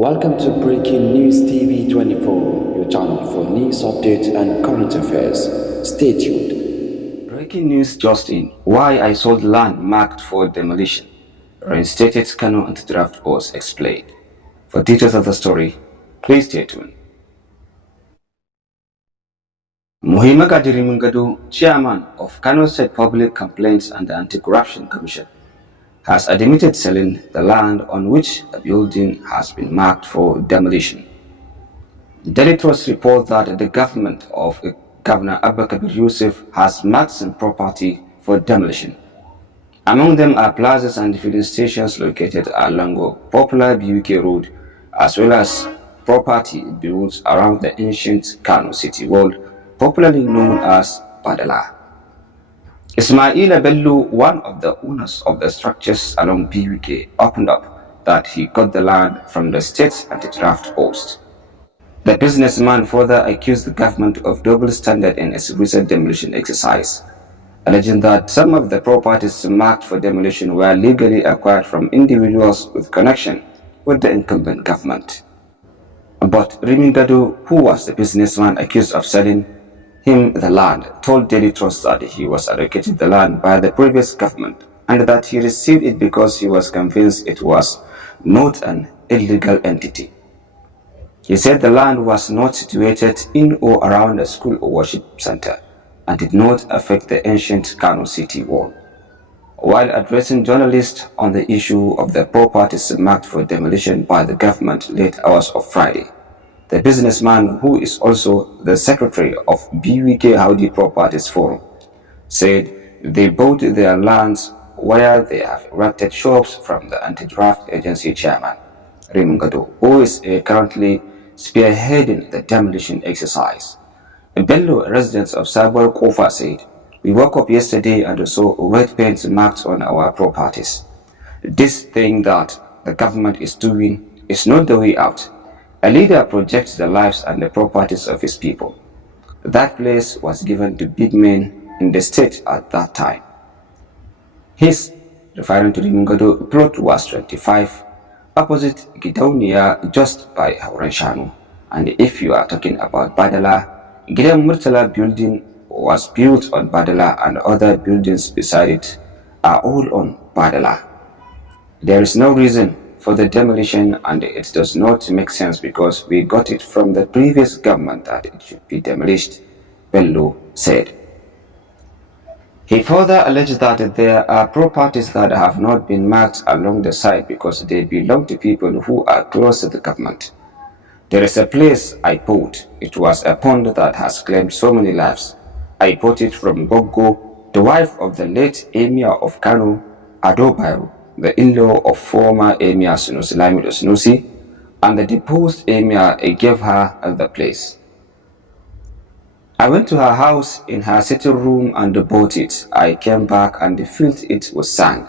Welcome to Breaking News TV 24, your channel for news updates and current affairs. Stay tuned. Breaking news just in. Why I sold land marked for demolition. Reinstated Kano Anti-Graft was explained. For details of the story, please stay tuned. Muhimma Gadirimungadu, chairman of Kano State Public Complaints and the Anti-Corruption Commission, has admitted selling the land on which a building has been marked for demolition. The Daily Trust reports that the government of Governor Abba Kabir Yusuf has marked some property for demolition. Among them are plazas and filling stations located along a popular BUK road, as well as property built around the ancient Kano city wall, popularly known as Badala. Ismaila Bello, one of the owners of the structures along BUK, opened up that he got the land from the state anti-graft post. The businessman further accused the government of double standard in its recent demolition exercise, alleging that some of the properties marked for demolition were legally acquired from individuals with connection with the incumbent government. But Rimingado, who was the businessman accused of selling him the land, told Daily Trust that he was allocated the land by the previous government and that he received it because he was convinced it was not an illegal entity. He said the land was not situated in or around a school or worship center and did not affect the ancient Kano city wall. While addressing journalists on the issue of the properties marked for demolition by the government late hours of Friday, the businessman, who is also the secretary of BUK Howdy Properties Forum, said they bought their lands where they have erected shops from the anti-graft agency chairman, Rimungado, who is currently spearheading the demolition exercise. Bello, residents of Sabal Kofa, said, "We woke up yesterday and saw red paint marked on our properties. This thing that the government is doing is not the way out. A leader projects the lives and the properties of his people. That place was given to big men in the state at that time." His, referring to the Mungado plot, was 25, opposite Gidaunia, just by Hauranshanu. And if you are talking about Badala, Gidam Murtala building was built on Badala, and other buildings beside it are all on Badala. There is no reason for the demolition, and it does not make sense because we got it from the previous government that it should be demolished, Bello said. He further alleged that there are properties that have not been marked along the side because they belong to people who are close to the government. "There is a place I bought. It was a pond that has claimed so many lives. I bought it from Gogo, the wife of the late Emir of Kano, Adobayo, the in-law of former Emir Sunusi Lamido Sunusi, and the deposed Emir gave her the place. I went to her house in her sitting room and bought it. I came back and filled it with sand.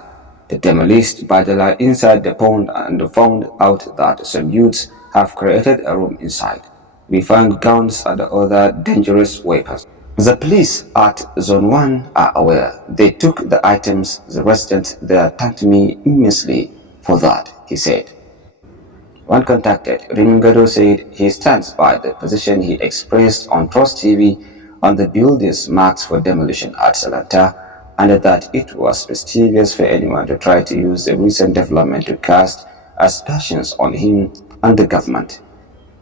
The demolished Badala inside the pond and found out that some youths have created a room inside. We found guns and other dangerous weapons. The police at Zone 1 are aware. They took the items. The residents there thanked me immensely for that," he said. When contacted, Rimingado said he stands by the position he expressed on Trust TV on the buildings marked for demolition at Salanta, and that it was mischievous for anyone to try to use the recent development to cast aspersions on him and the government.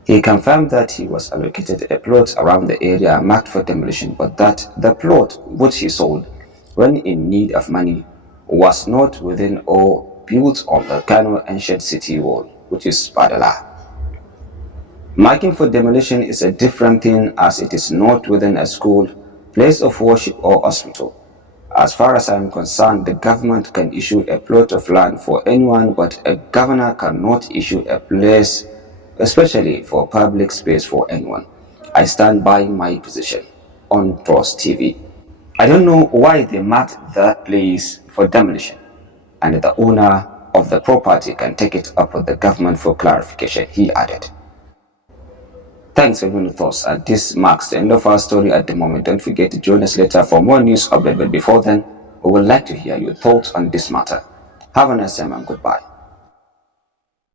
He confirmed that he was allocated a plot around the area marked for demolition, but that the plot which he sold when in need of money was not within or built on the Kano ancient city wall, which is Badala. Marking for demolition is a different thing, as it is not within a school, place of worship or hospital. As far as I am concerned, the government can issue a plot of land for anyone, but a governor cannot issue a place, especially for public space, for anyone. I stand by my position on Trust TV. I don't know why they marked that place for demolition, and the owner of the property can take it up with the government for clarification, he added. Thanks for your thoughts, and this marks the end of our story at the moment. Don't forget to join us later for more news update, but before then, we would like to hear your thoughts on this matter. Have a nice time and goodbye.